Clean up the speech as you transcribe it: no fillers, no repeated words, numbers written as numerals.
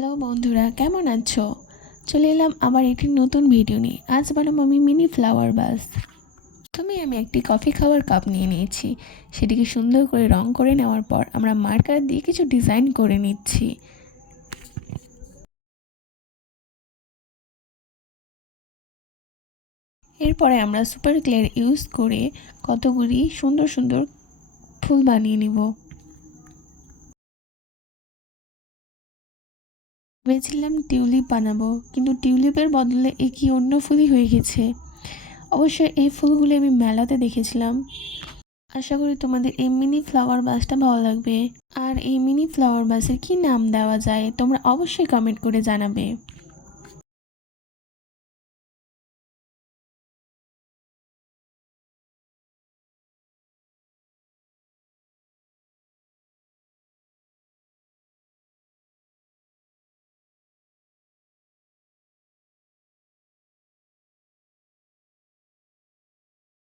Hello বন্ধুরা, কেমন আছো? চলে এলাম আবার একটি নতুন ভিডিও নিয়ে। আজ বানাবো আমি মিনি ফ্লাওয়ার বাস। প্রথমে আমি একটি কফি খাওয়ার কাপ নিয়ে নিয়েছি। সেটিকে সুন্দর করে রং করে নেওয়ার পর আমরা মার্কার দিয়ে কিছু ডিজাইন করে নিচ্ছি। এরপরে আমরা সুপার গ্লের ইউজ করে কতগুলি সুন্দর সুন্দর ফুল বানিয়ে নিব। ভেবেছিলাম টিউলিপ বানাবো, কিন্তু টিউলিপের বদলে এ কি অন্য ফুলই হয়ে গেছে। অবশ্যই এই ফুলগুলি আমি মেলাতে দেখেছিলাম। আশা করি তোমাদের এই মিনি ফ্লাওয়ার বাসটা ভালো লাগবে। আর এই মিনি ফ্লাওয়ার বাসের কি নাম দেওয়া যায় তোমরা অবশ্যই কমেন্ট করে জানাবে।